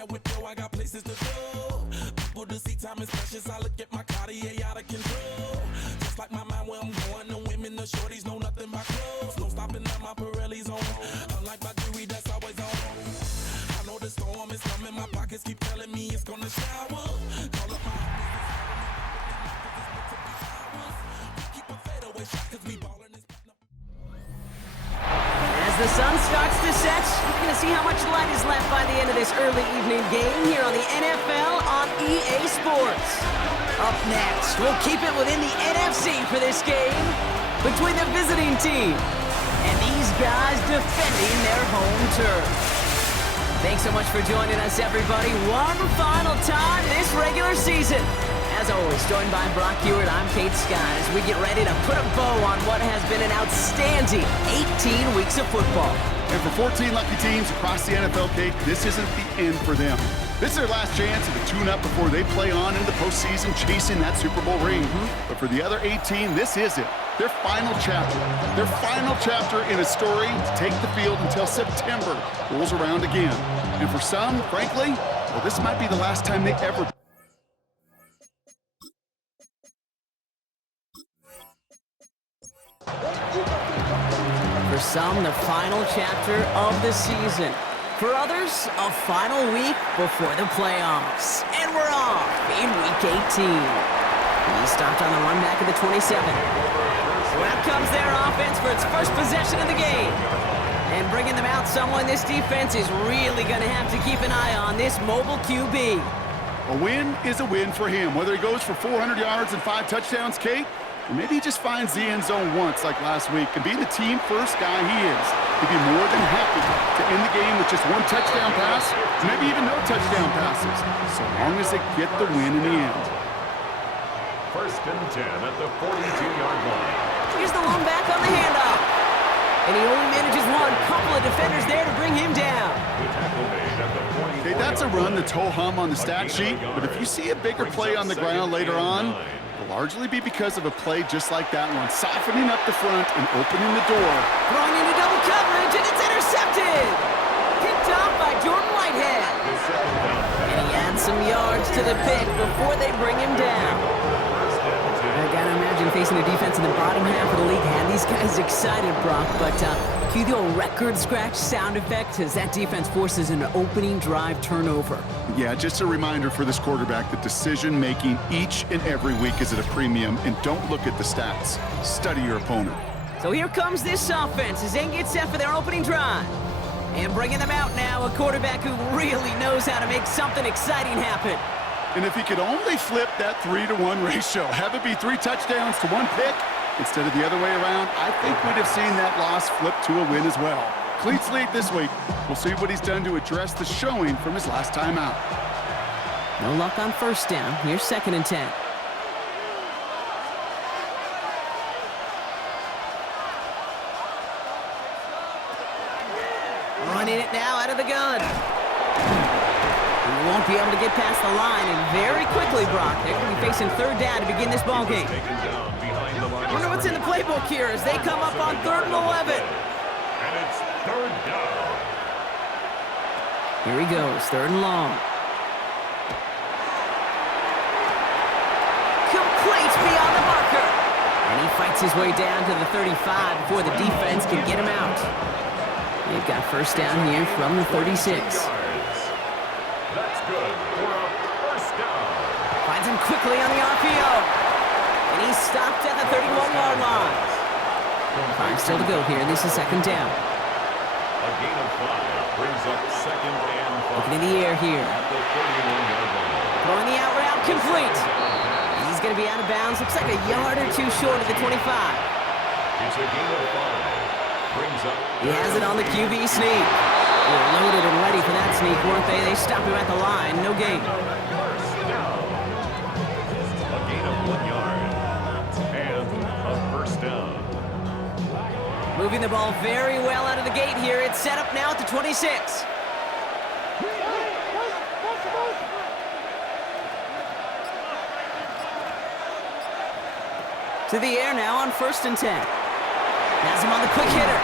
that whip, yo, I got places to go. People to see, time is precious. I look at my Cartier out of control. Just like my mind where I'm going. The women, the shorties know nothing but clothes. No stopping at my Pirelli's on. Unlike my jewelry, that's always on. I know the storm is coming. My pockets keep telling me it's gonna shower. Call up my homies. We keep a fadeaway shot 'cause we ballin' this. As the sun starts to set, you're going to see how much light is left by the end of this early evening game here on the NFL on EA Sports. Up next, we'll keep it within the NFC for this game between the visiting team and these guys defending their home turf. Thanks so much for joining us, everybody. One final time this regular season. As always, joined by Brock Hewitt, I'm Kate Scott as we get ready to put a bow on what has been an outstanding 18 weeks of football. And for 14 lucky teams across the NFL, Kate, this isn't the end for them. This is their last chance to tune-up before they play on into the postseason chasing that Super Bowl ring. But for the other 18, this is it. Their final chapter. Their final chapter in a story to take the field until September rolls around again. And for some, frankly, well, this might be the last time they ever... For some, the final chapter of the season. For others, a final week before the playoffs. And we're off in Week 18. He stopped on the run back at the 27. Out comes their offense for its first possession of the game. And bringing them out, someone this defense is really going to have to keep an eye on, this mobile QB. A win is a win for him, whether he goes for 400 yards and 5 touchdowns, Kate, or maybe he just finds the end zone once like last week. And being the team-first guy he is, he'd be more than happy to end the game with just 1 touchdown pass, maybe even no touchdown passes, so long as they get the win in the end. 1st and 10 at the 42-yard line. Here's the one back on the handoff. And he only manages one. Couple of defenders there to bring him down. Okay, that's a run that's ho-hum on the stat sheet, but if you see a bigger play on the ground later on, it'll largely be because of a play just like that one, softening up the front and opening the door. Throwing into double coverage, and it's intercepted. Picked off by Jordan Whitehead. And he adds some yards to the pick before they bring him down. I gotta imagine facing a defense in the bottom half of the league had these guys excited, Brock, but cue the old record scratch sound effect as that defense forces an opening drive turnover. Yeah, just a reminder for this quarterback that decision-making each and every week is at a premium, and don't look at the stats. Study your opponent. So here comes this offense as they get set for their opening drive. And bringing them out now, a quarterback who really knows how to make something exciting happen. And if he could only flip that 3-to-1 ratio, have it be 3 touchdowns to 1 pick instead of the other way around, I think we'd have seen that loss flip to a win as well. Cleats lead this week. We'll see what he's done to address the showing from his last time out. No luck on 1st down. Here's 2nd and 10. Running it now out of the gun. He won't be able to get past the line, and very quickly, Brock, they're going to be facing 3rd down to begin this ball game. I wonder what's in the playbook here as they come up on 3rd and 11. And it's 3rd down. Here he goes, 3rd and long. Complete beyond the marker. And he fights his way down to the 35 before the defense can get him out. They've got 1st down here from the 36. That's good for a 1st down. Finds him quickly on the RPO. And he's stopped at the 31-yard line. 5 still to go here. This is 2nd down. A gain of 5 brings up 2nd and 5. Looking in the air here. At the 31-yard line. Throwing the out route complete. He's going to be out of bounds. Looks like a yard or 2 short of the 25. It's a gain of 5. Brings up. He has it on the QB sneak. They were loaded and ready for that sneak, weren't they? They stopped him at the line. No gain. 1st down. A gain of 1 yard. And a 1st down. Moving the ball very well out of the gate here. It's set up now at the 26. To the air now on 1st and 10. Has him on the quick hitter.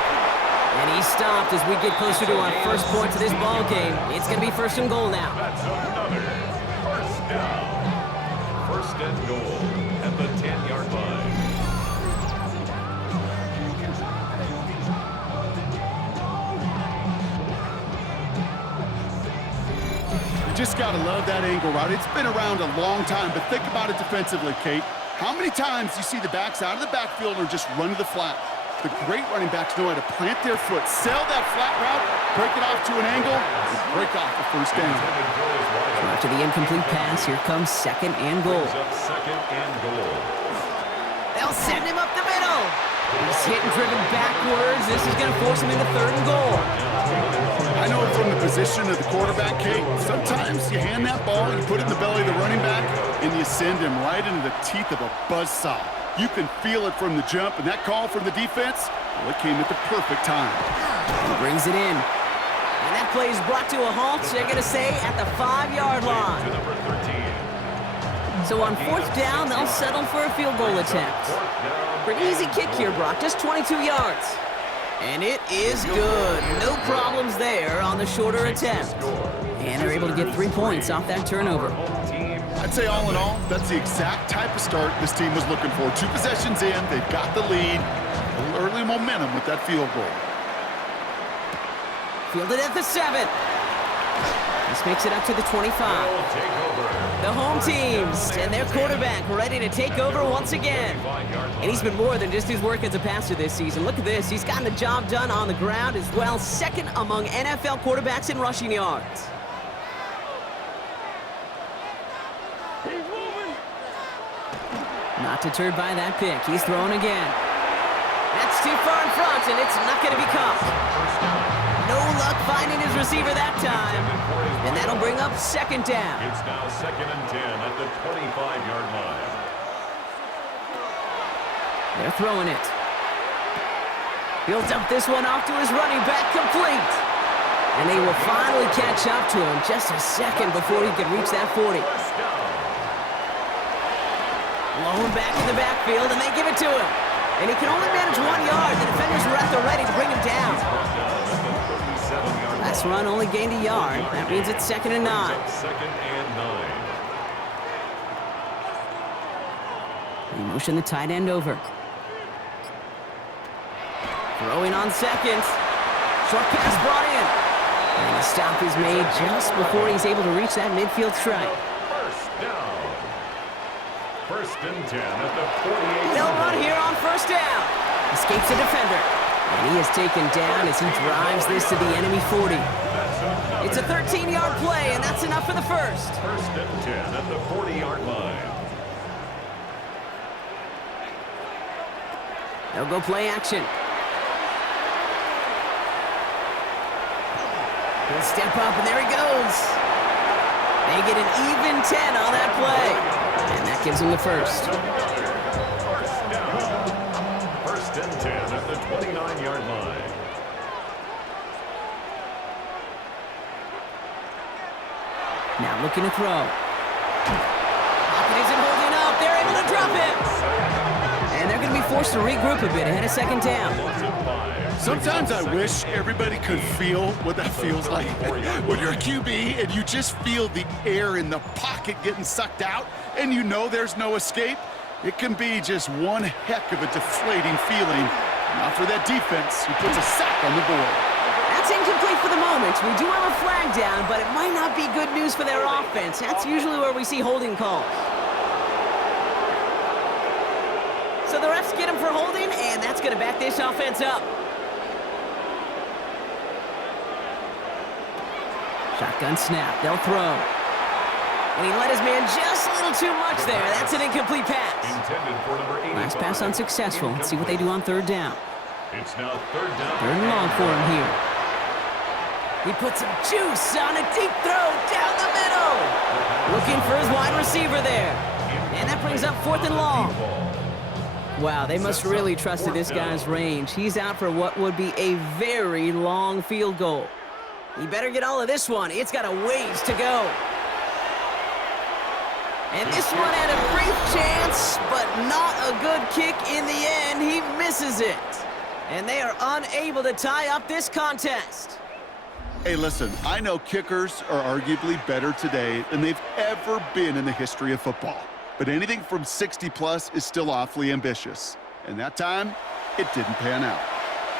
And he's stopped as we get closer to our first point of this ball game. It's going to be first and goal now. That's another first down. First and goal at the 10-yard line. Just got to love that angle route. It's been around a long time, but think about it defensively, Kate. How many times you see the backs out of the backfield or just run to the flat? The great running backs know how to plant their foot, sell that flat route, break it off to an angle, and break off the first down. So after the incomplete pass, here comes second and goal. Second and goal. They'll send him up the middle. He's hit and driven backwards. This is going to force him into third and goal. I know from the position of the quarterback, Kate, sometimes you hand that ball, you put it in the belly of the running back, and you send him right into the teeth of a buzzsaw. You can feel it from the jump, and that call from the defense, well, it came at the perfect time. He brings it in. And that play is brought to a halt, so they're going to say at the 5-yard line. To number 13. So on fourth down, they'll settle for a field goal attempt. Pretty easy kick here, Brock, just 22 yards. And it is good. No problems there on the shorter attempt. And they're able to get 3 points off that turnover. I'd say all in all, that's the exact type of start this team was looking for. 2 possessions in, they've got the lead. A little early momentum with that field goal. Fielded at the 7. This makes it up to the 25. The home teams and their quarterback ready to take over once again. And he's been more than just his work as a passer this season. Look at this. He's gotten the job done on the ground as well. Second among NFL quarterbacks in rushing yards. Not deterred by that pick. He's throwing again. That's too far in front, and it's not going to be caught. No luck finding his receiver that time. And that'll bring up second down. It's now second and 10 at the 25-yard line. They're throwing it. He'll dump this one off to his running back, complete. And they will finally catch up to him just a second before he can reach that 40. Blown back in the backfield, and they give it to him. And he can only manage 1 yard. The defenders were at the ready to bring him down. Last run only gained a yard. That means it's second and 9. Second and 9. He motioned the tight end over. Throwing on second. Short pass brought in. And the stop is made just before he's able to reach that midfield strike. First down. First and 10 at the 48. They'll run here on first down. Escapes a defender. And he is taken down as he drives this to the enemy 40. It's a 13-yard play, and that's enough for the first. First and 10 at the 40-yard line. They'll go play action. He'll step up, and there he goes. They get an even 10 on that play. And that gives him the first. First and 10 at the 29-yard line. Now looking to throw. Pocket isn't holding up. They're able to drop it. And they're going to be forced to regroup a bit ahead of second down. Sometimes I wish everybody could feel what that feels like. When you're a QB and you just feel the air in the pocket getting sucked out and you know there's no escape, it can be just one heck of a deflating feeling. Not for that defense who puts a sack on the board. That's incomplete for the moment. We do have a flag down, but it might not be good news for their offense. That's usually where we see holding calls. So the refs get him for holding, and that's going to back this offense up. Shotgun snap. They'll throw. And he let his man just a little too much there. That's an incomplete pass. Intended for number 85. Last pass unsuccessful. Let's see what they do on third down. It's now third down. Third and long for him here. He puts some juice on a deep throw down the middle. Looking for his wide receiver there. And that brings up fourth and long. Wow, they must really trust this guy's range. He's out for what would be a very long field goal. He better get all of this one. It's got a ways to go. And this one had a brief chance, but not a good kick in the end. He misses it. And they are unable to tie up this contest. Hey, listen, I know kickers are arguably better today than they've ever been in the history of football. But anything from 60-plus is still awfully ambitious. And that time, it didn't pan out.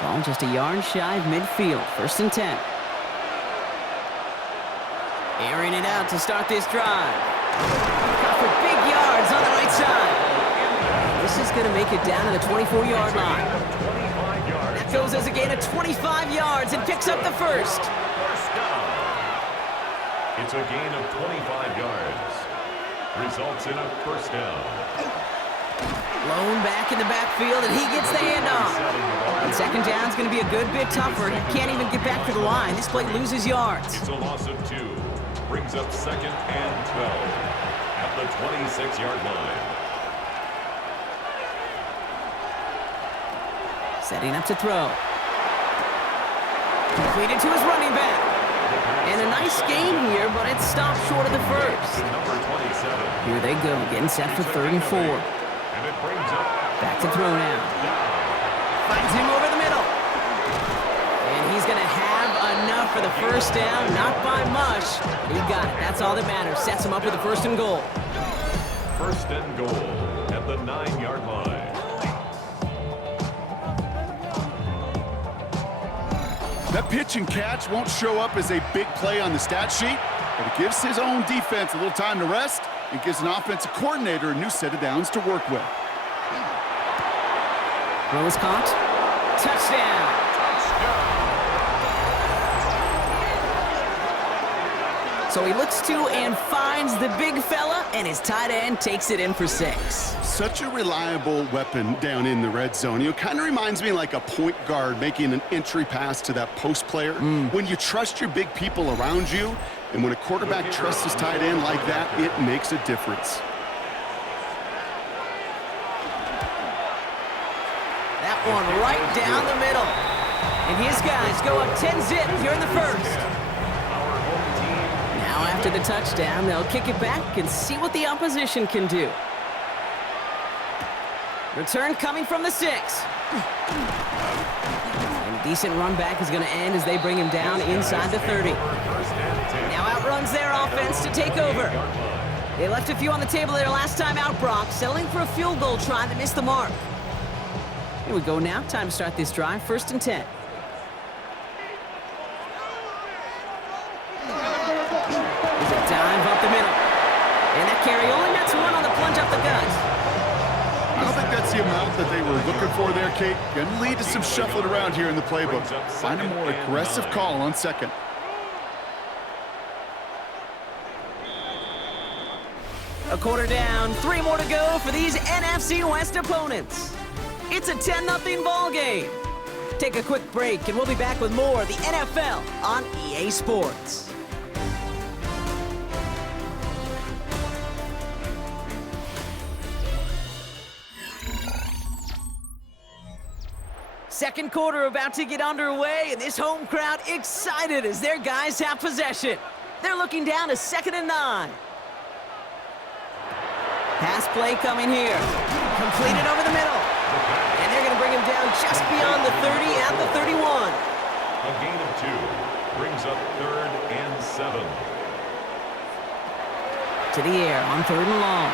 Ball just a yard shy of midfield. 1st and 10. Airing it out to start this drive. Got for big yards on the right side. This is going to make it down to the 24-yard line. That goes as a gain of 25 yards and picks up the first. First down. It's a gain of 25 yards. Results in a first down. Lone back in the backfield, and he gets the handoff. And 2nd down is going to be a good bit tougher. He can't even get back to the line. This play loses yards. It's a loss of 2. Brings up 2nd and 12 at the 26-yard line. Setting up to throw. Completed to his running back. And a nice gain here, but it stopped short of the first. Number 27. Here they go, getting set for 3rd and 4. And it brings up Back to throw now. Finds him over the middle. And he's going to have enough for the first down. Not by much. But he got it. That's all that matters. Sets him up with a 1st and goal. 1st and goal at the 9-yard line. That pitch and catch won't show up as a big play on the stat sheet, but it gives his own defense a little time to rest and gives an offensive coordinator a new set of downs to work with. Throw is caught. Touchdown. So he looks to and finds the big fella, and his tight end takes it in for 6. Such a reliable weapon down in the red zone. You know, kind of reminds me like a point guard making an entry pass to that post player. When you trust your big people around you, and when a quarterback trusts his tight end like that, it makes a difference. That one right down the middle. And his guys go up 10-zip here in the first. Now after the touchdown, they'll kick it back and see what the opposition can do. Return coming from the 6. And a decent run back is going to end as they bring him down inside the 30. Now outruns their offense to take over. They left a few on the table their last time out, Brock, settling for a field goal try that missed the mark. Here we go now. Time to start this drive. 1st and 10. There's a dive up the middle. And that carry only nets 1 on the plunge up the gut. I don't think that's the amount that they were looking for there, Kate. Going to lead to some shuffling around here in the playbook. Find a more aggressive call on 2nd. A quarter down, 3 more to go for these NFC West opponents. It's a 10-0 ball game. Take a quick break, and we'll be back with more of the NFL on EA Sports. Second quarter about to get underway, and this home crowd excited as their guys have possession. They're looking down to 2nd and 9. Pass play coming here. Completed over the middle. And they're going to bring him down just beyond the 30 at the 31. A gain of 2 brings up 3rd and 7. To the air on 3rd and long.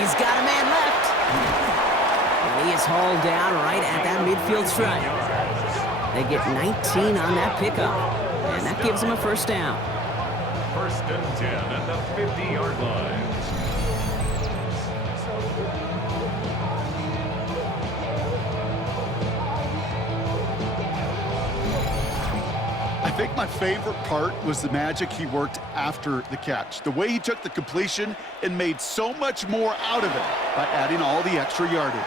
He's got a man left. And he is hauled down right at that midfield stripe. They get 19 on that pickup. And that gives him a 1st down. 1st and 10 at the 50-yard line. I think my favorite part was the magic he worked after the catch. The way he took the completion and made so much more out of it by adding all the extra yardage.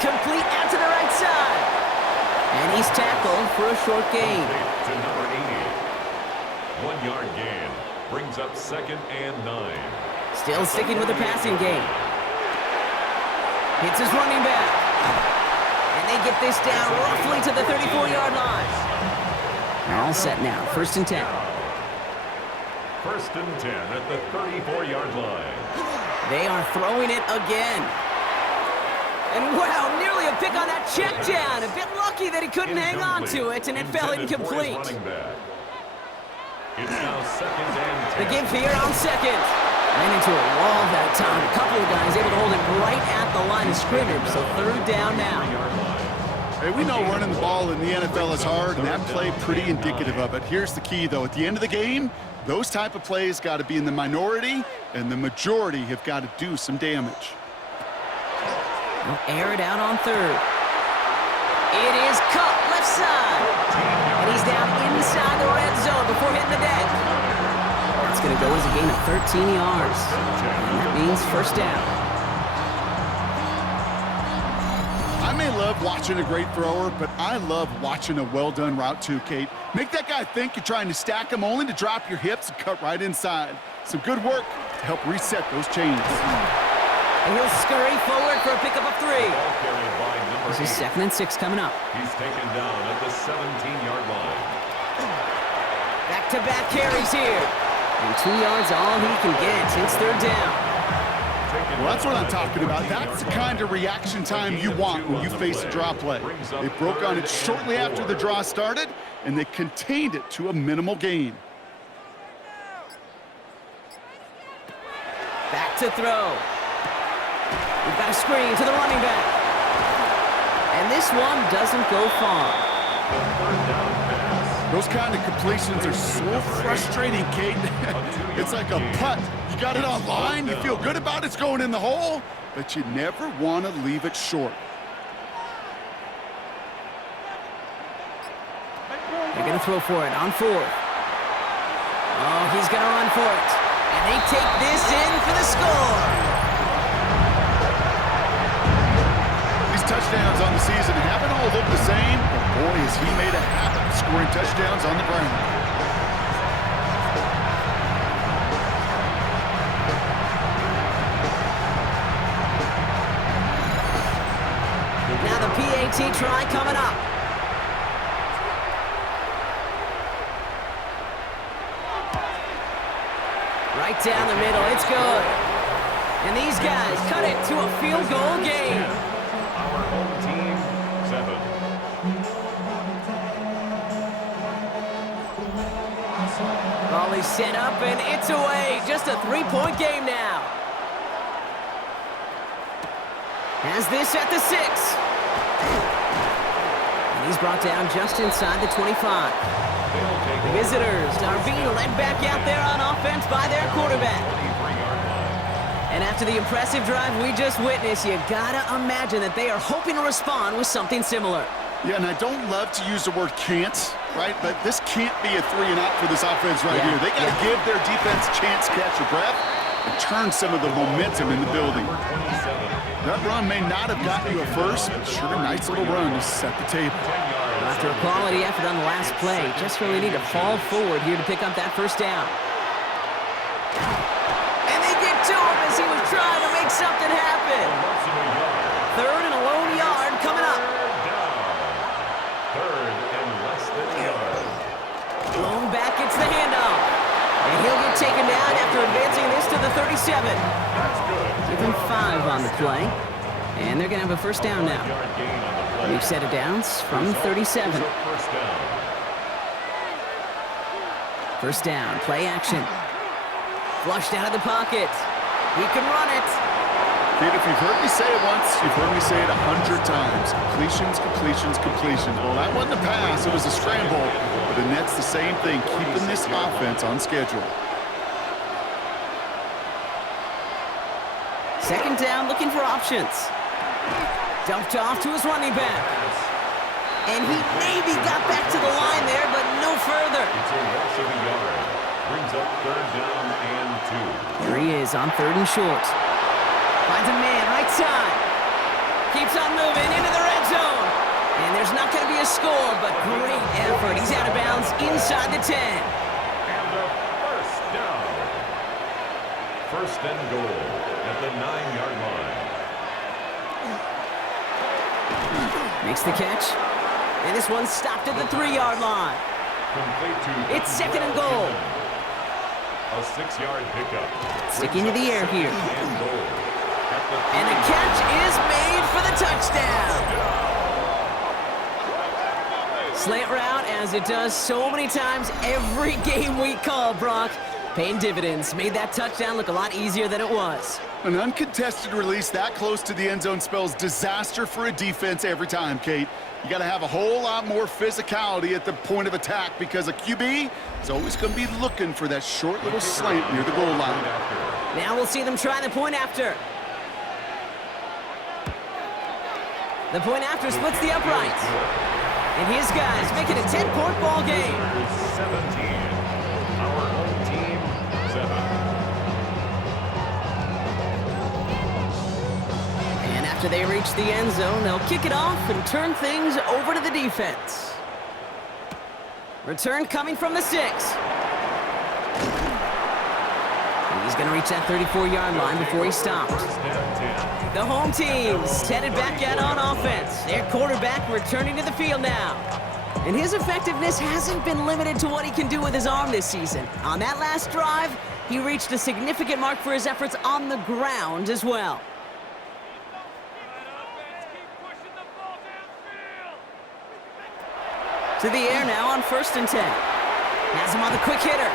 Complete out to the right side. And he's tackled for a short gain. To number 80. 1-yard gain brings up 2nd and 9. Still sticking with the passing game. Hits his running back. And they get this down roughly to the 34-yard line. They're all set now. 1st and 10. 1st and 10 at the 34-yard line. They are throwing it again. And wow, nearly a pick on that check down. A bit lucky that he couldn't hang on to it, and it fell incomplete. It's now 2nd and 10. The give here on second. Ran into a wall that time. A couple of guys able to hold it right at the line of scrimmage, so 3rd down now. Hey, we know running the ball in the NFL is hard, and that play pretty indicative of it. Here's the key, though. At the end of the game, those type of plays got to be in the minority, and the majority have got to do some damage. They'll air it out on 3rd. It is cut left side. And he's down inside the red zone before hitting the deck. That's going to go as a gain of 13 yards. And that means 1st down. I may love watching a great thrower, but I love watching a well-done route too, Kate. Make that guy think you're trying to stack him only to drop your hips and cut right inside. Some good work to help reset those chains. And he'll scurry forward for a pickup of 3. This is 2nd and 6 coming up. He's taken down at the 17-yard line. Back-to-back carries here. And 2 yards all he can get. It's 3rd down. Well, that's what I'm talking about. That's the kind of reaction time you want when you face a draw play. They broke on it shortly after the draw started, and they contained it to a minimal gain. Back to throw. We've got a screen to the running back. And this one doesn't go far. Those kind of completions are so frustrating, Kate. It's like a putt. You got it on line, you feel good about it's going in the hole, but you never want to leave it short. They're going to throw for it on 4th. Oh, he's going to run for it. And they take this in for the score. These touchdowns on the season haven't all looked the same, but boy, has he made a habit of scoring touchdowns on the ground. Now the PAT try coming up. Right down the middle, it's good. And these guys cut it to a field goal game. Our home team, 7. Ball is set up and it's away. Just a 3-point game now. Has this at the 6. And he's brought down just inside the 25. The visitors are being led back out there on offense by their quarterback. And after the impressive drive we just witnessed, you gotta imagine that they are hoping to respond with something similar. Yeah, and I don't love to use the word can't, right? But this can't be a 3-and-out for this offense right here. They got to give their defense a chance to catch a breath and turn some of the momentum in the building. That run may not have gotten you a first, but sure a nice little run to set the table. After a quality effort on the last play, just really need to fall forward here to pick up that 1st down. And they get to him as he was trying to make something happen. 3rd and a lone yard coming up. 3rd and less than a yard. Lone back gets the handoff. And he'll get taken down after advancing this to the 37. That's good. Give him 5 on the play. And they're going to have a 1st down now. We've set it downs from 37. 1st down, play action. Flushed out of the pocket. He can run it. Kate, if you've heard me say it once, you've heard me say it 100 times. Completions, completions, completions. Well, that wasn't a pass, it was a scramble. But the net's the same thing, keeping this offense on schedule. 2nd down, looking for options. Dumped off to his running back. And he maybe got back to the line there, but no further. It's a loss of a yard. Brings up 3rd down and 2. Here he is on 3rd and short. Finds a man right side. Keeps on moving into the red zone. And there's not going to be a score, but great effort. He's out of bounds inside the 10. And a 1st down. 1st and goal at the 9-yard line. Makes the catch. And this one's stopped at the 3-yard line. Complete to It's 2nd and goal. A 6-yard pickup. Sticking to the air here. And goal at And the catch is made for the touchdown. Slant route, as it does so many times every game we call, Brock. Paying dividends. Made that touchdown look a lot easier than it was. An uncontested release that close to the end zone spells disaster for a defense every time, Kate. You got to have a whole lot more physicality at the point of attack because a QB is always going to be looking for that short little slant near the goal line. Now we'll see them try the point after. The point after splits the uprights. And his guys make it a 10-point ball game. 17. Our home team, 7. And after they reach the end zone, they'll kick it off and turn things over to the defense. Return coming from the 6. And he's going to reach that 34-yard line before he stopped. The home team's headed back out on offense. Their quarterback returning to the field now. And his effectiveness hasn't been limited to what he can do with his arm this season. On that last drive, he reached a significant mark for his efforts on the ground as well. To the air now on 1st and 10. Has him on the quick hitter.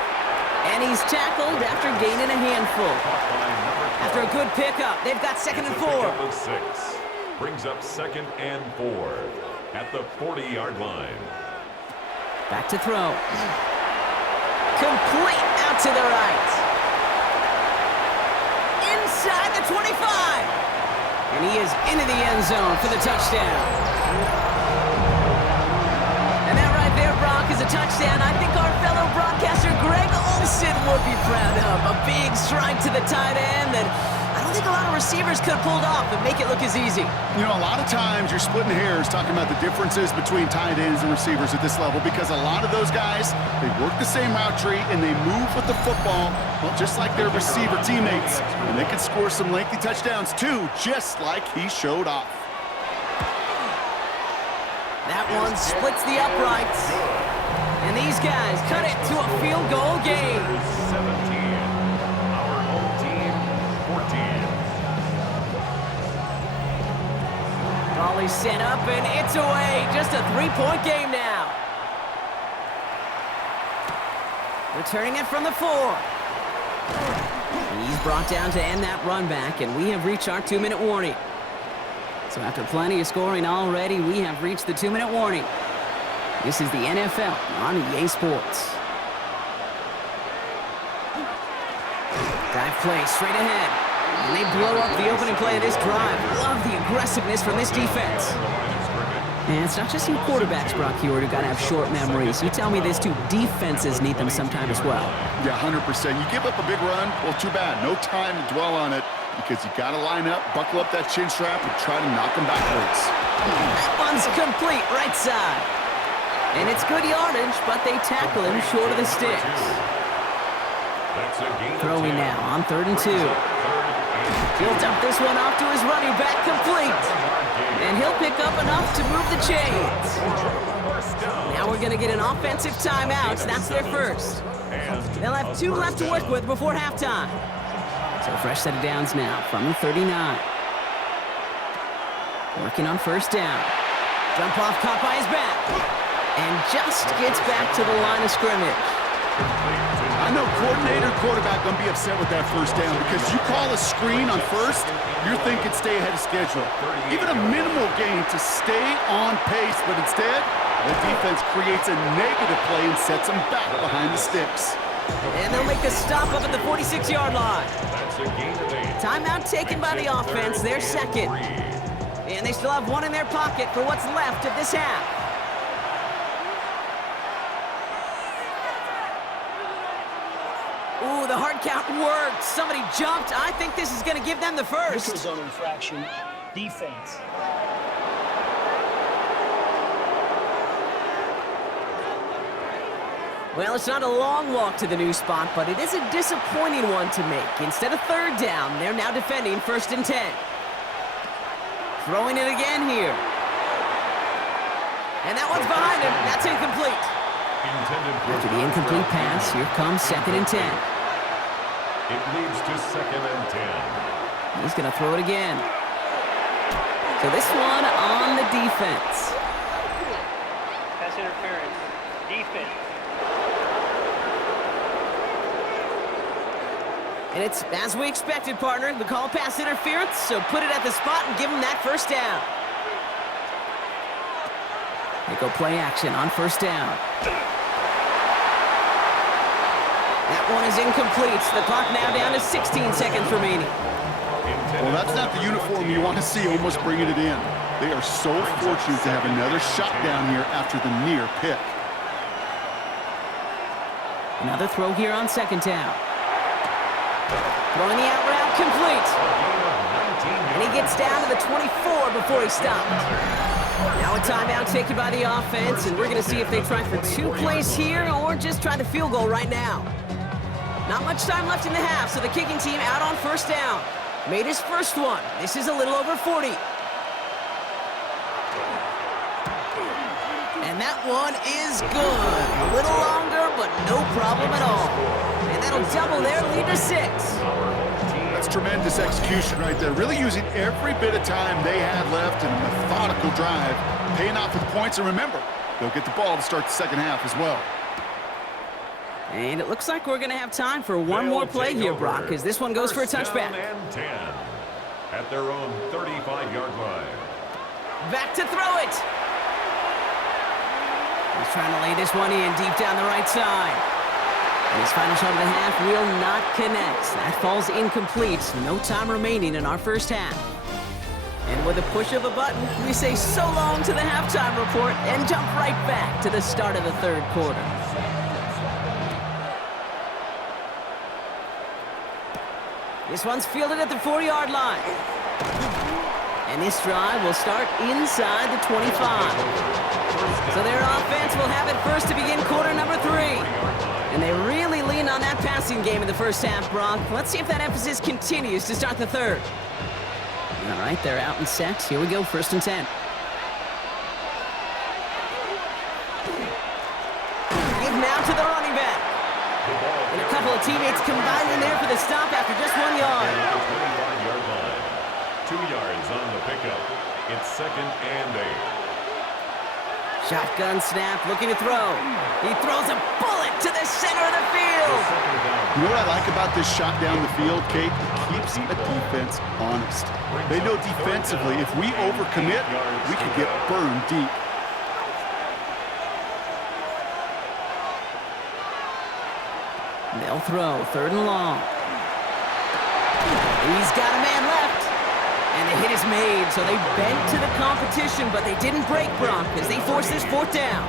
And he's tackled after gaining a handful. After a good pickup, they've got 2nd and 4. Of 6. Brings up 2nd and 4 at the 40-yard line. Back to throw. Complete out to the right. Inside the 25. And he is into the end zone for the touchdown. And that right there, Brock, is a touchdown I think our fellow broadcaster Greg Olsen would be proud of. A big strike to the tight end that I don't think a lot of receivers could have pulled off and make it look as easy. You know, a lot of times you're splitting hairs talking about the differences between tight ends and receivers at this level because a lot of those guys, they work the same route tree and they move with the football, well, just like their receiver teammates. And they can score some lengthy touchdowns too, just like he showed off. That one splits the uprights. And these guys cut it to a field goal game. 17. Our home team, 14. Ball is set up and it's away. Just a 3-point game now. Returning it from the 4. He's brought down to end that run back, and we have reached our 2-minute warning. So after plenty of scoring already, we have reached the 2-minute warning. This is the NFL on EA Sports. Dive play straight ahead. And they blow up the opening play of this drive. Love the aggressiveness from this defense. And it's not just some quarterbacks, Brock Hewitt, who got to have short memories. You tell me this too, defenses need them sometime as well. Yeah, 100%. You give up a big run, well, too bad. No time to dwell on it because you got to line up, buckle up that chin strap, and try to knock them backwards. That one's complete, right side. And it's good yardage, but they tackle him short of the sticks. Throwing now on 3rd and 2. He'll dump this one off to his running back, complete. And he'll pick up enough to move the chains. Now we're going to get an offensive timeout. That's their first. They'll have 2 left to work with before halftime. So a fresh set of downs now from the 39. Working on 1st down. Jump off caught by his back. And just gets back to the line of scrimmage. I know coordinator quarterback going to be upset with that 1st down because you call a screen on 1st, you're thinking stay ahead of schedule. Even a minimal gain to stay on pace, but instead, the defense creates a negative play and sets them back behind the sticks. And they'll make the stop up at the 46-yard line. Timeout taken by the offense, their second. And they still have 1 in their pocket for what's left of this half. Ooh, the hard count worked. Somebody jumped. I think this is going to give them the first. Neutral zone infraction. Defense. Well, it's not a long walk to the new spot, but it is a disappointing one to make. Instead of 3rd down, they're now defending 1st and 10. Throwing it again here. And that one's behind him. That's incomplete. After the incomplete pass, here comes 2nd and 10. It leads to 2nd and 10. He's going to throw it again. So this one on the defense. Pass interference. Defense. And it's as we expected, partner. The call pass interference, so put it at the spot and give him that first down. They go play action on first down. That one is incomplete. The clock now down to 16 seconds remaining. Well, that's not the uniform you want to see almost bringing it in. They are so fortunate to have another shot down here after the near pick. Another throw here on second down. Throwing the out route complete. And he gets down to the 24 before he stopped. Now a timeout taken by the offense, and we're going to see if they try for 2 plays here or just try the field goal right now. Not much time left in the half, so the kicking team out on first down. Made his first one. This is a little over 40. And that one is good. A little longer, but no problem at all. And that'll double their lead to 6. That's tremendous execution right there. Really using every bit of time they had left in a methodical drive, paying off with points. And remember, they'll get the ball to start the second half as well. And it looks like we're going to have time for one more play here, Brock, because this one goes for a touchback. And 10 at their own 35-yard line. Back to throw it. He's trying to lay this one in deep down the right side. And his final shot of the half will not connect. That falls incomplete. No time remaining in our first half. And with a push of a button, we say so long to the halftime report and jump right back to the start of the third quarter. This one's fielded at the 40-yard line. And this drive will start inside the 25. So their offense will have it first to begin quarter number 3. And they really lean on that passing game in the first half, Brock. Let's see if that emphasis continues to start the third. All right, they're out and set. Here we go, first and 10. Give now to the running back. And a couple of teammates combining there for the stop after just 1 yard. 25-yard line. 2 yards on the pickup. It's second and 8. Shotgun snap, looking to throw. He throws a bullet to the center of the field. You know what I like about this shot down the field, Kate? It keeps the defense honest. They know defensively, if we overcommit, we could get burned deep. They'll throw, third and long. He's got a man left. And the hit is made, so they bent to the competition, but they didn't break, Brock, as they force this fourth down.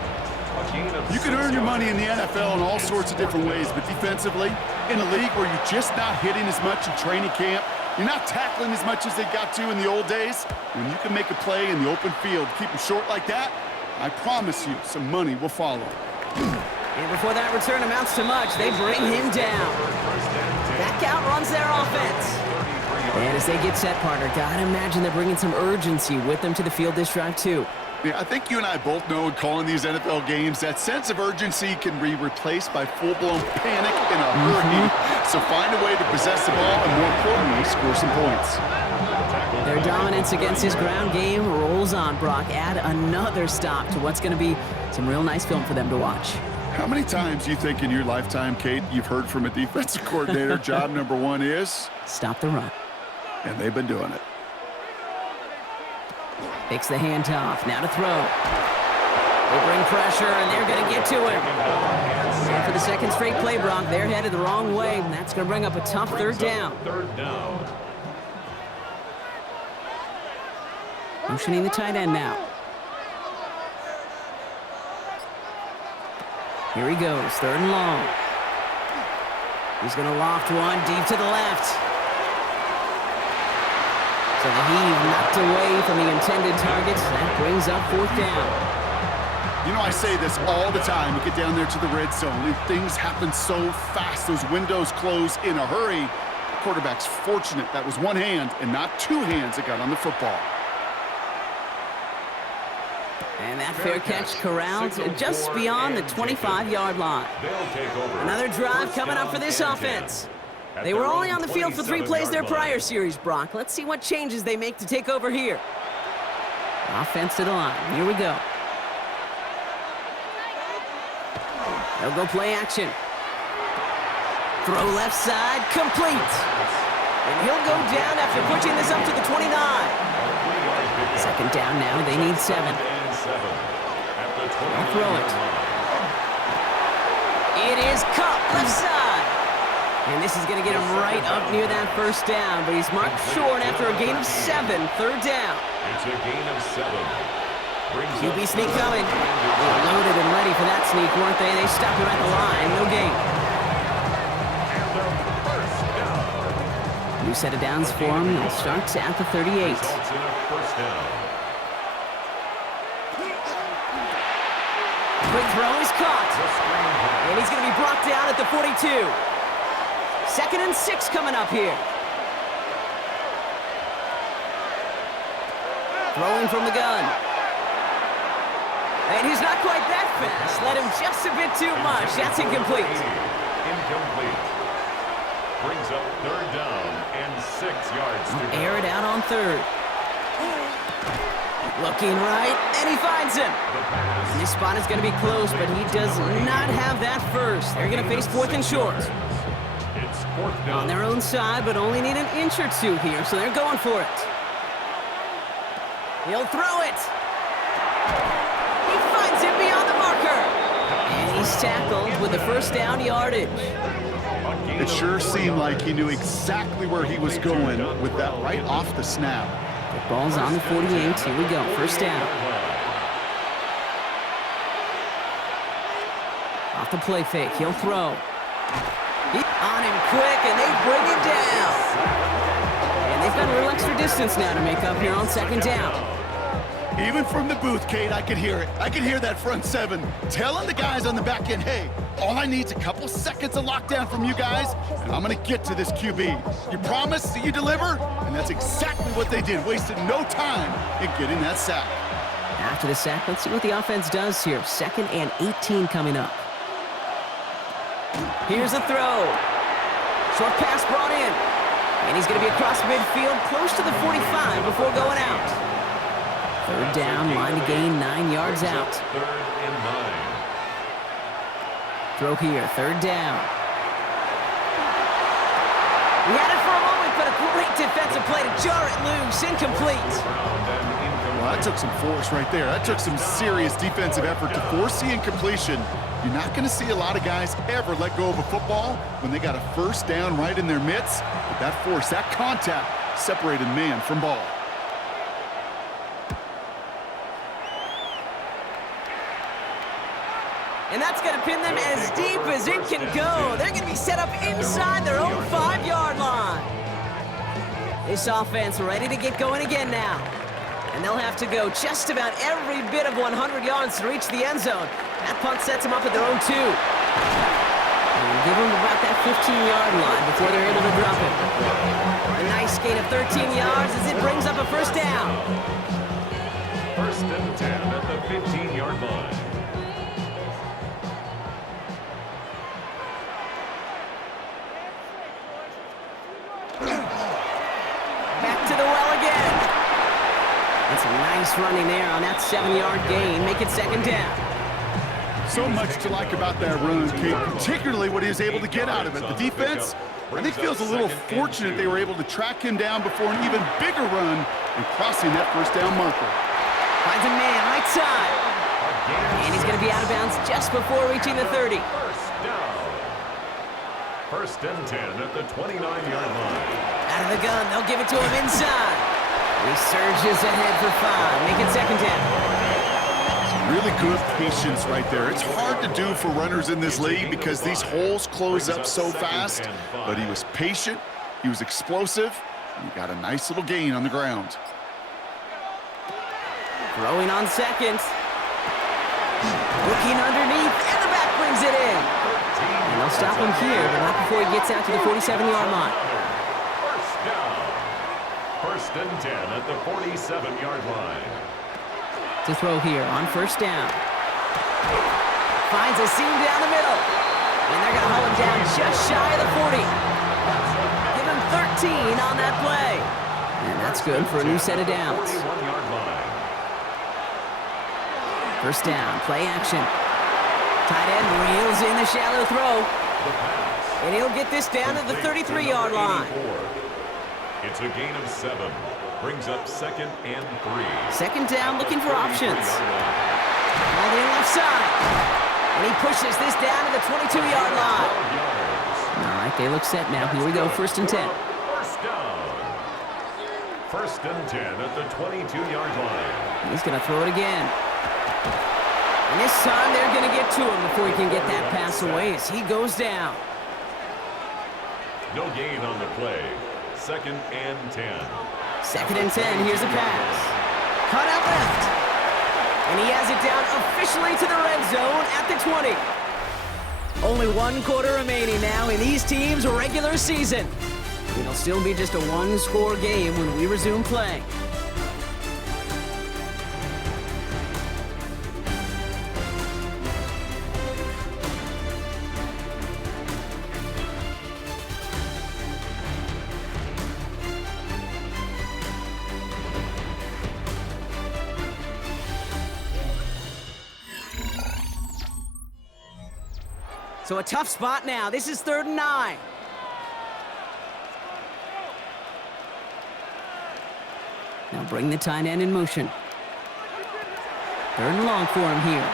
You can earn your money in the NFL in all sorts of different ways, but defensively, in a league where you're just not hitting as much in training camp, you're not tackling as much as they got to in the old days, when you can make a play in the open field, keep them short like that, I promise you some money will follow. And before that return amounts to much, they bring him down. That outruns their offense. And as they get set, partner, gotta imagine they're bringing some urgency with them to the field this drive, too. Yeah, I think you and I both know in calling these NFL games, that sense of urgency can be replaced by full-blown panic in a hurry. So find a way to possess the ball and, more importantly, score some points. Their dominance against his ground game rolls on, Brock. Add another stop to what's going to be some real nice film for them to watch. How many times do you think in your lifetime, Kate, you've heard from a defensive coordinator, job number 1 is? Stop the run. And they've been doing it. Takes the handoff, now to throw. They bring pressure, and they're going to get to him. And for the second straight play, Brock, they're headed the wrong way, and that's going to bring up a tough third down. Third down. Motioning the tight end now. Here he goes, third and long. He's going to loft one deep to the left. So the heave knocked away from the intended target. That brings up fourth down. You know, I say this all the time. You get down there to the red zone, and things happen so fast. Those windows close in a hurry. The quarterback's fortunate that was one hand and not two hands that got on the football. And that fair catch corralled just beyond the 25-yard line. They'll take over. Another drive coming up for this offense. at They were their only own on the field for 3 plays their 27-yard line. prior series, Brock. Let's see what changes they make to take over here. Offense to the line. Here we go. They'll go play action. Throw left side, complete. And he'll go down after pushing this up to the 29. Second down now, they need 7. They'll throw it. It is Cup, left side. And this is going to get him right up near that first down, but he's marked short after a gain of 7, third down. It's a gain of 7. QB sneak coming. They were loaded and ready for that sneak, weren't they? They stopped him at the line, no gain. And their first down. New set of downs for him. They'll start at the 38. Results in a first down. Quick throw is caught. And he's going to be brought down at the 42. 2nd and 6 coming up here. Throwing from the gun. And he's not quite that fast. Let him just a bit too much. That's incomplete. Incomplete. Brings up 3rd down and 6 yards to go. Air it out on 3rd. Looking right, and he finds him. And this spot is going to be close, but he does not have that first. They're going to face 4th and short. It's 4th down. On their own side, but only need an inch or 2 here, so they're going for it. He'll throw it. He finds it beyond the marker. And he's tackled with the first down yardage. It sure seemed like he knew exactly where he was going with that right off the snap. The ball's on the 48. Here we go. First down. Off the play fake. He'll throw. On him quick, and they bring him down. And they've got a little extra distance now to make up here on 2nd down. Even from the booth, Kate, I could hear it. I could hear that front 7 telling the guys on the back end, hey, all I need is a couple seconds of lockdown from you guys, and I'm going to get to this QB. You promise that you deliver? And that's exactly what they did. Wasted no time in getting that sack. After the sack, let's see what the offense does here. 2nd and 18 coming up. Here's a throw. Short pass brought in. And he's going to be across midfield, close to the 45 before going out. 3rd down, line to gain 9 yards out. 3rd and 9. Throw here, 3rd down. We had it for a moment, but a great defensive play to jar it loose. Incomplete. Well, that took some force right there. That took some serious defensive effort to force the incompletion. You're not going to see a lot of guys ever let go of a football when they got a first down right in their midst. But that force, that contact, separated man from ball. And that's going to pin them as deep as it can go. They're going to be set up inside their own 5-yard line. This offense ready to get going again now. And they'll have to go just about every bit of 100 yards to reach the end zone. That punt sets them up at their own 2. And give them about that 15-yard line before they're able to drop it. A nice gain of 13 yards as it brings up a first down. 1st and 10 at the 15-yard line. Back to the well again. That's a nice running there on that 7-yard gain. Make it 2nd down. So much to like about that run, Kate, particularly what he was able to get out of it. The defense, I think, feels a little fortunate they were able to track him down before an even bigger run and crossing that first down marker. Finds a man right side. And he's going to be out of bounds just before reaching the 30. First down. 1st and 10 at the 29-yard line. Out of the gun, they'll give it to him inside. He surges ahead for 5. Make it 2nd down. Really good patience right there. It's hard to do for runners in this league because these holes close up so fast, but he was patient, he was explosive, and he got a nice little gain on the ground. Throwing on 2nd. Looking underneath, and the back brings it in. And they'll stop him here, but not before he gets out to the 47-yard line. First down. 1st and 10 at the 47-yard line. To throw here on 1st down. Finds a seam down the middle. And they're going to haul him down just shy of the 40. on that play. And that's good for a new set of downs. 41-yard line. First down, play action. Tight end reels in the shallow throw. The pass. And he'll get this down to the 33-yard line. It's a gain of 7. Brings up 2nd and 3. Second down, looking for options. All the left side. And he pushes this down to the 22-yard line. All right, they look set now. Here we go, 1st and 10. First down. 1st and 10 at the 22-yard line. He's going to throw it again. And this time they're going to get to him before he can get that pass away as he goes down. No gain on the play. 2nd and 10. 2nd and 10, here's a pass. Cut out left. And he has it down officially to the red zone at the 20. Only 1 quarter remaining now in these teams' regular season. It'll still be just a 1-score game when we resume play. So a tough spot now. This is 3rd and 9. Now bring the tight end in motion. 3rd and long for him here.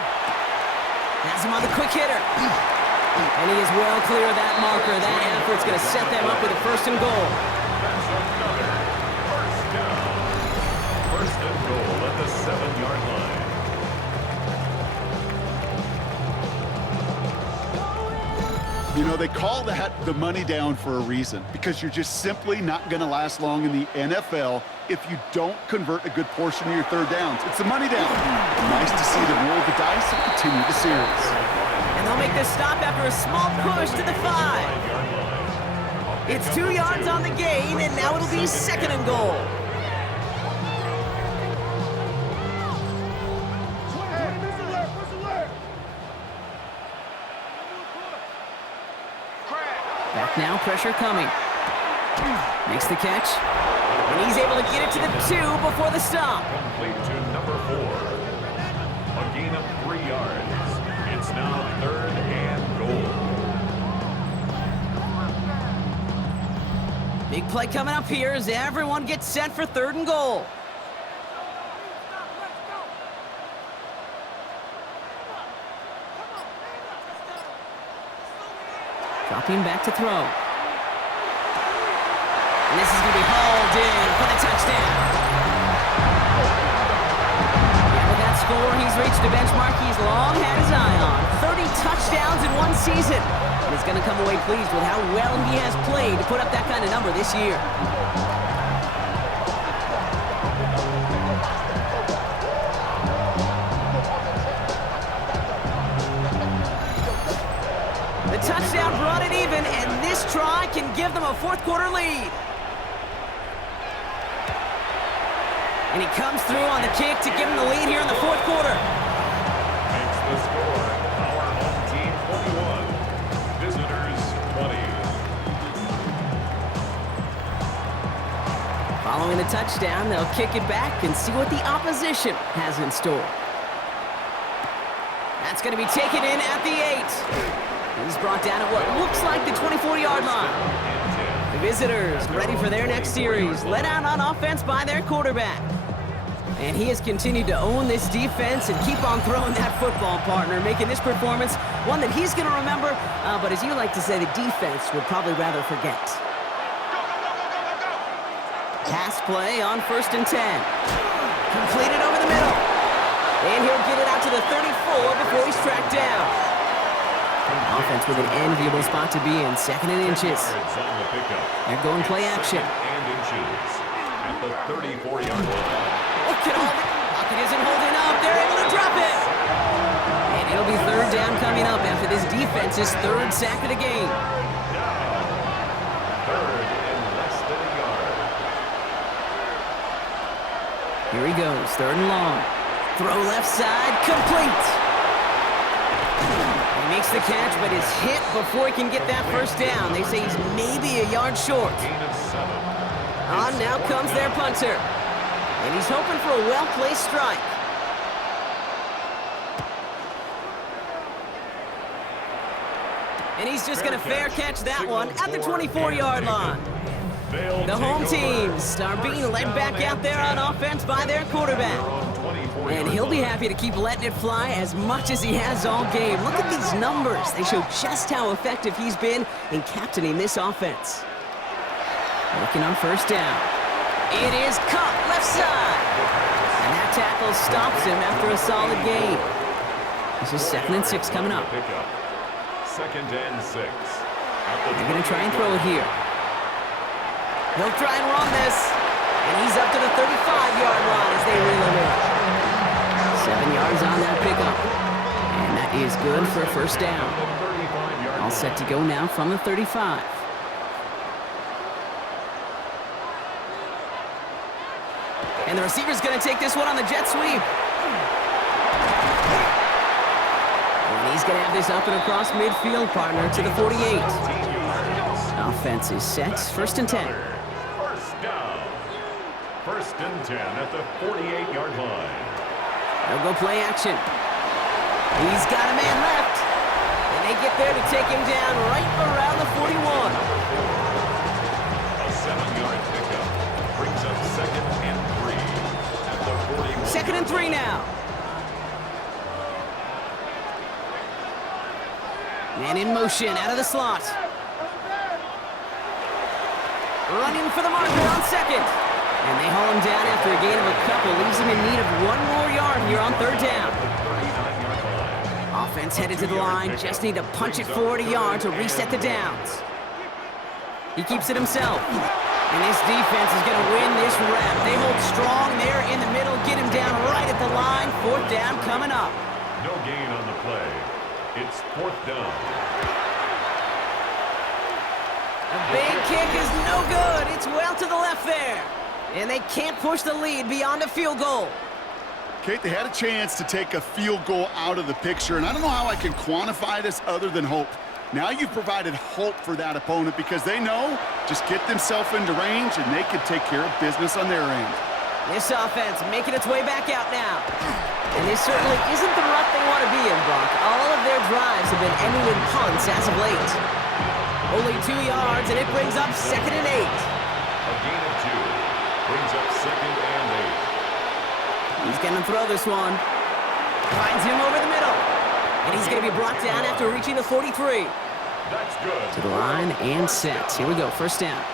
Has him on the quick hitter. And he is well clear of that marker. That effort's going to set them up with a 1st and goal. That's another first down. 1st and goal at the 7-yard line. You know, they call that the money down for a reason, because you're just simply not going to last long in the NFL if you don't convert a good portion of your 3rd downs. It's the money down. Nice to see them roll the dice and continue the series. And they'll make the stop after a small push to the 5. It's 2 yards on the gain, and now it'll be 2nd and goal. Back now, pressure coming. Makes the catch. And he's able to get it to the 2 before the stop. Complete to number 4. A gain of 3 yards. It's now 3rd and goal. Big play coming up here as everyone gets set for 3rd and goal. Dropping back to throw. And this is going to be hauled in for the touchdown. And with that score, he's reached a benchmark he's long had his eye on. 30 touchdowns in 1 season. And he's going to come away pleased with how well he has played to put up that kind of number this year. The touchdown brought it even, and this try can give them a 4th quarter lead. And he comes through on the kick to give them the lead here in the 4th quarter. Makes the score. Our home team 41. Visitors 20. Following the touchdown, they'll kick it back and see what the opposition has in store. That's going to be taken in at the 8. He's brought down at what looks like the 24-yard line. The visitors ready for their next series, led out on offense by their quarterback. And he has continued to own this defense and keep on throwing that football, partner, making this performance one that he's going to remember, but as you like to say, the defense would probably rather forget. Pass play on 1st and 10. Completed over the middle. And he'll get it out to the 34 before he's tracked down. Offense with an enviable spot to be in, 2nd and inches. They're going play action. And inches at the 34-yard line. Look at all the pocket isn't holding up. They're able to drop it. And it'll be 3rd down coming up after this defense's 3rd sack of the game. Now, 3rd and less than a yard. Here he goes, 3rd and long. Throw left side, complete. He makes the catch, but is hit before he can get that 1st down. They say he's maybe a yard short. Gain of 7. On now comes their punter. And he's hoping for a well-placed strike. And he's just going to fair catch that one at the 24-yard line. The home teams are being led back out there on offense by their quarterback. And he'll be happy to keep letting it fly as much as he has all game. Look at these numbers. They show just how effective he's been in captaining this offense. Looking on first down. It is caught left side. And that tackle stops him after a solid gain. This is 2nd and 6 coming up. 2nd and 6. They're going to try and throw it here. He'll try and run this. And he's up to the 35-yard line as they reel him in. 7 yards on that pickup. And that is good for a first down. All set to go now from the 35. And the receiver's going to take this one on the jet sweep. And he's going to have this up and across midfield, partner, to the 48. Offense is set. 1st and 10. First down. 1st and 10 at the 48-yard line. They'll go play action. He's got a man left. And they get there to take him down right around the 41. A 7-yard pickup brings up 2nd and 3 at the 41. 2nd and 3 now. Man in motion out of the slot. Running for the marker on 2nd. And they haul him down after a gain of a couple. Leaves him in need of 1 more yard here on 3rd down. Offense headed to the line. Just need to punch it forward a yard to reset the downs. He keeps it himself. And this defense is going to win this rep. They hold strong there in the middle. Get him down right at the line. 4th down coming up. No gain on the play. It's 4th down. A big kick is no good. It's well to the left there. And they can't push the lead beyond a field goal. Kate, they had a chance to take a field goal out of the picture, and I don't know how I can quantify this other than hope. Now you've provided hope for that opponent because they know just get themselves into range and they can take care of business on their end. This offense making its way back out now. And this certainly isn't the rut they want to be in, Brock. All of their drives have been ending in punts as of late. Only 2 yards, and it brings up 2nd and 8. A gain of 2 brings up 2nd and 8. He's going to throw this one. Finds him over the middle. And he's going to be brought down after reaching the 43. That's good. To the line and set. Here we go, 1st down.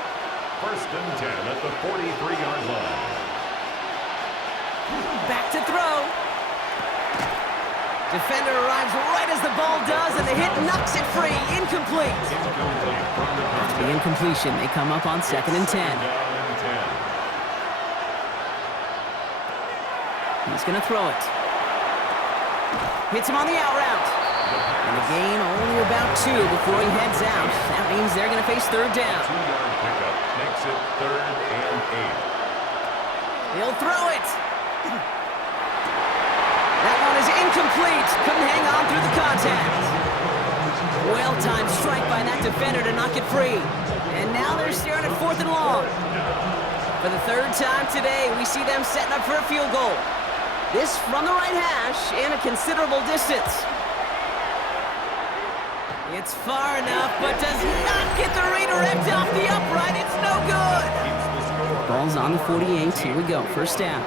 1st and 10 at the 43-yard line. Back to throw. Defender arrives right as the ball does, and the hit knocks it free. Incomplete. After the incompletion, they come up on 2nd and 10. He's going to throw it. Hits him on the out route. And a gain only about 2 before he heads out. That means they're going to face 3rd down. 2-yard pickup makes it 3rd and 8. He'll throw it. That one is incomplete. Couldn't hang on through the contact. Well-timed strike by that defender to knock it free. And now they're staring at 4th and long. For the 3rd time today, we see them setting up for a field goal. This from the right hash and a considerable distance. It's far enough, but does not get the redirect off the upright. It's no good. Ball's on the 48. Here we go. 1st down.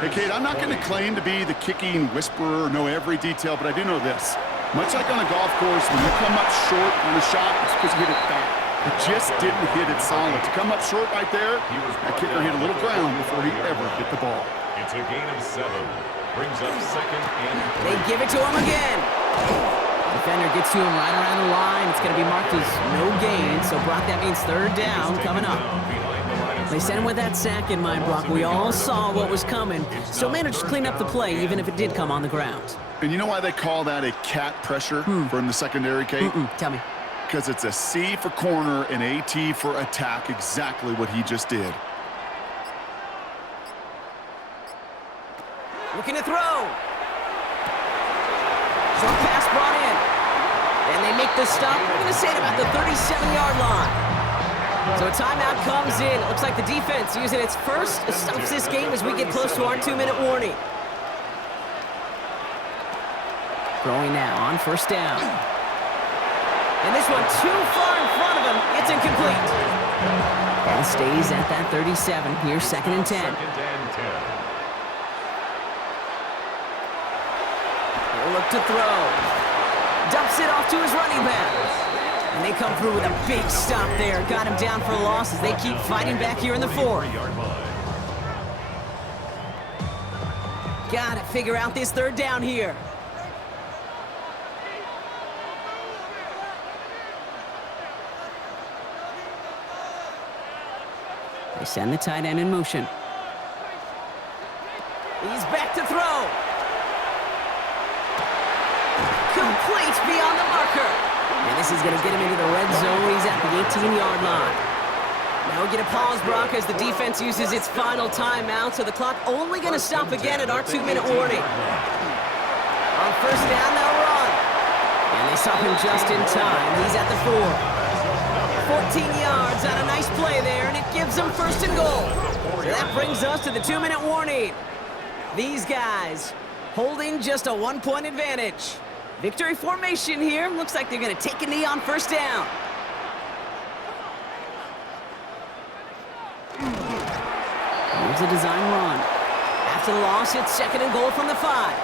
Hey, Kate, I'm not going to claim to be the kicking whisperer or know every detail, but I do know this. Much like on a golf course, when you come up short on a shot, it's because you hit it back. It just didn't hit it solid. To come up short right there, that kicker hit a little ground before he ever hit the ball. It's a gain of 7. Brings up 2nd and 3. They give it to him again. Defender gets to him right around the line. It's going to be marked as no gain, so Brock, that means 3rd down coming up. They sent him with that sack in mind, Brock. We all saw what was coming, so managed to clean up the play, even if it did come on the ground. And you know why they call that a cat pressure from the secondary, Kate? Tell me. Because it's a C for corner and a T for attack, exactly what he just did. Looking to throw. Short pass brought in. And they make the stop. We're going to say it about the 37-yard line. So a timeout comes in. It looks like the defense using its first stops this game as we get close to our 2-minute warning. Throwing now on first down. And this one too far in front of him. It's incomplete. Ball stays at that 37. Here's 2nd and 10. He'll look to throw. Dumps it off to his running back. And they come through with a big stop there. Got him down for a loss as they keep fighting back here in the 4th. Gotta figure out this 3rd down here. They send the tight end in motion. He's back to throw. Complete beyond the marker. And this is going to get him into the red zone. He's at the 18-yard line. Now we get a pause, Brock, as the defense uses its final timeout, so the clock only going to stop again at our 2-minute warning. On first down, they'll run. And they stop him just in time. He's at the 4. 14 yards on a nice play there, and it gives them 1st and goal. So that brings us to the 2-minute warning. These guys holding just a 1-point advantage. Victory formation here. Looks like they're going to take a knee on first down. Here's a design run. After the loss, it's 2nd and goal from the 5.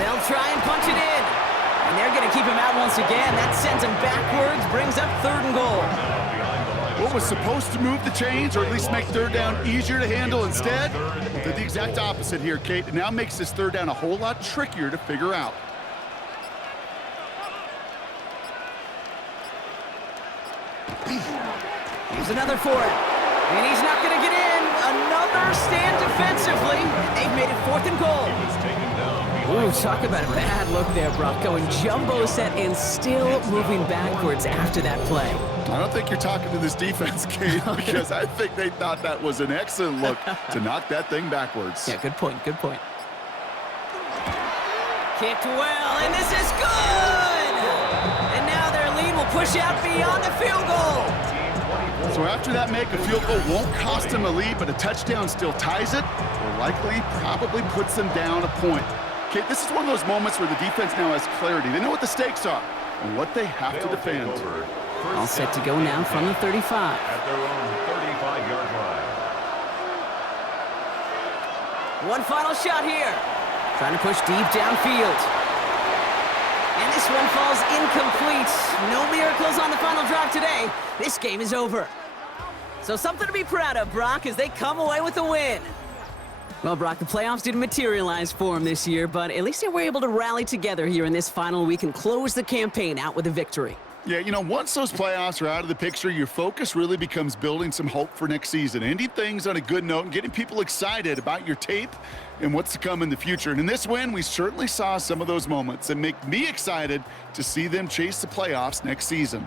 They'll try and punch it in. And they're going to keep him out once again. That sends him backwards, brings up 3rd and goal. What was supposed to move the chains, or at least make 3rd down easier to handle instead, did the exact opposite here, Kate. It now makes this 3rd down a whole lot trickier to figure out. Here's another for it. And he's not going to get in. Another stand defensively. They've made it 4th and goal. Ooh, talk about a bad look there, Brock. Going jumbo set and still moving backwards after that play. I don't think you're talking to this defense, Kate, because I think they thought that was an excellent look to knock that thing backwards. Yeah, good point, good point. Kicked well, and this is good! And now their lead will push out beyond the field goal. So after that make, a field goal won't cost them a lead, but a touchdown still ties it, or likely probably puts them down a point. Kate, this is one of those moments where the defense now has clarity. They know what the stakes are and what they have to defend. All set to go now from the 35. At their own 35-yard line. One final shot here. Trying to push deep downfield. And this one falls incomplete. No miracles on the final drive today. This game is over. So something to be proud of, Brock, as they come away with a win. Well, Brock, the playoffs didn't materialize for them this year, but at least they were able to rally together here in this final week and close the campaign out with a victory. Yeah, you know, once those playoffs are out of the picture, your focus really becomes building some hope for next season, ending things on a good note and getting people excited about your tape and what's to come in the future. And in this win, we certainly saw some of those moments that make me excited to see them chase the playoffs next season.